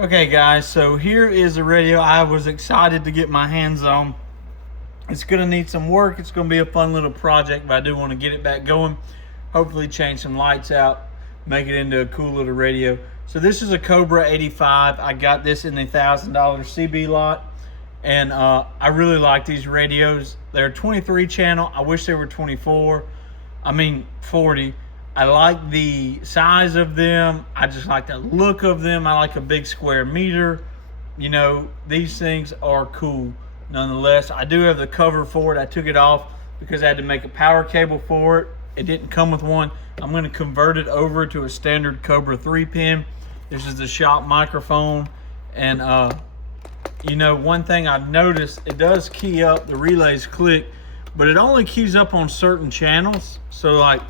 Okay guys, so here is a radio I was excited to get my hands on. It's gonna need some work. It's gonna be a fun little project, but I do want to get it back going. Hopefully change some lights out, make it into a cool little radio. So this is a Cobra 85. I got this in the $1,000 CB lot. And I really like these radios. They're 23 channel. I wish they were 24. 40. I like the size of them. I just like the look of them. I like a big square meter. You know, these things are cool. Nonetheless, I do have the cover for it. I took it off because I had to make a power cable for it. It didn't come with one. I'm going to convert it over to a standard Cobra 3-pin. This is the shop microphone. And you know, one thing I've noticed, it does key up, the relays click, but it only keys up on certain channels. So like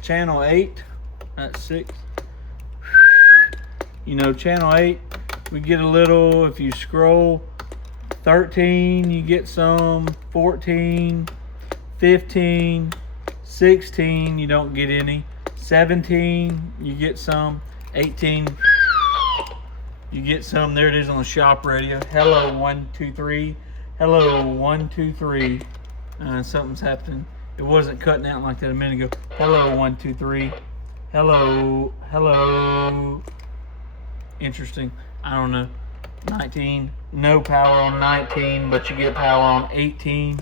channel 8, that's 6. You know, channel 8, we get a little, if you scroll, 13, you get some, 14, 15, 16, you don't get any, 17, you get some, 18, you get some. There it is on the shop radio. Hello 1 2 3. Hello 1 2 3. Something's happening. It wasn't cutting out like that a minute ago. Hello 1 2 3. Hello. Interesting. I don't know. 19. No power on 19, but you get power on 18.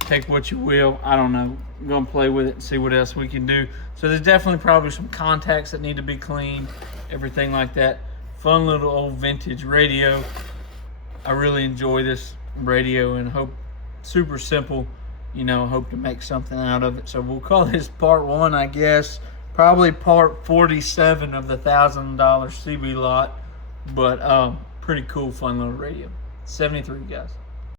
Take what you will. I don't know. I'm gonna play with it and see what else we can do. So there's definitely probably some contacts that need to be cleaned, everything like that. Fun little old vintage radio. I really enjoy this radio and hope, super simple, you know, hope to make something out of it. So we'll call this part 1, I guess. Probably part 47 of the $1,000 CB lot. But pretty cool, fun little radio. 73 guys.